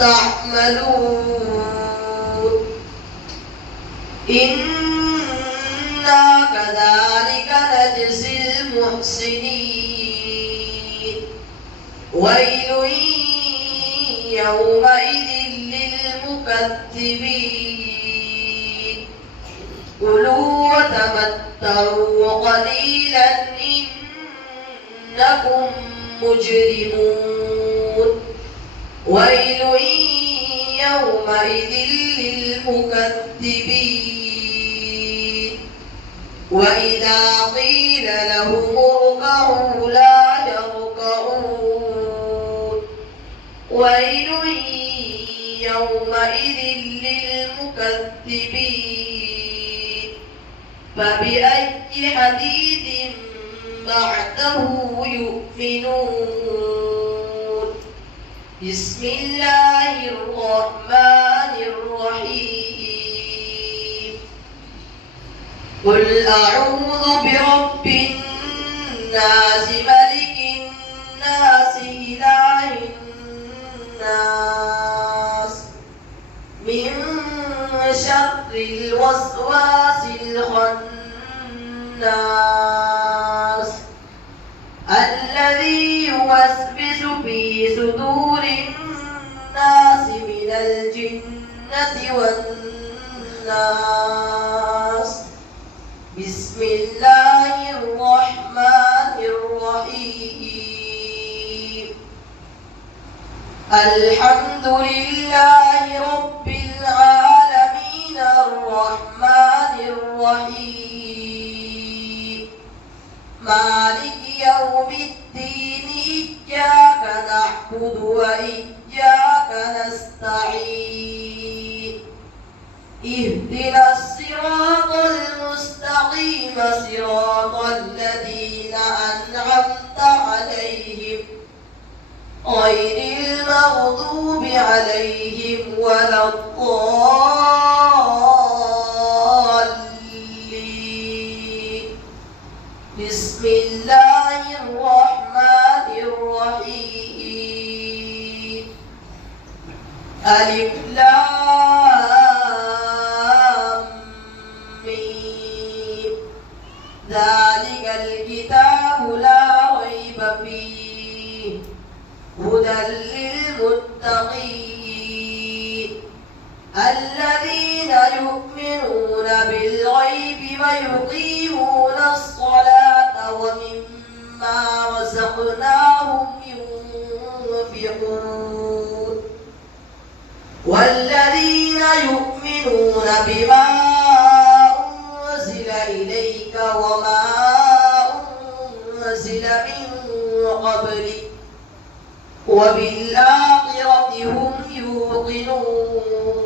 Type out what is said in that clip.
تعملون إنا كذلك نجزي المحسنين ويل يومئذ للمكذبين كلوا وتمتعوا قليلا إنكم مجرمون ويل يومئذ للمكذبين وإذا قيل لهم اركعوا لا يركعون ويل يومئذ للمكذبين فبأي حديث بعده يؤمنون بسم الله الرحمن الرحيم قل أعوذ برب الناس ملك الناس إله الناس من شر الوسواس الخناس الذي يوسوس في صدور الناس من الجنة والناس بسم الله الرحمن الرحيم الحمد لله رب العالمين الرحمن الرحيم مالك يوم الدين إياك نعبد وإياك نستعين اهدنا الصراط المستقيم صراط الذين أنعمت عليهم غير المغضوب عليهم ولا الضالين بسم الله الرحمن الرحيم ألف لام ميم ذلك الكتاب لا ريب فيه هدى للمتقين الذين يؤمنون بالغيب ويقيمون الصلاة ومما رزقناهم ينفقون والذين يؤمنون بما أنزل إليك وما أنزل من قبلك وبالآخرة هم يوقنون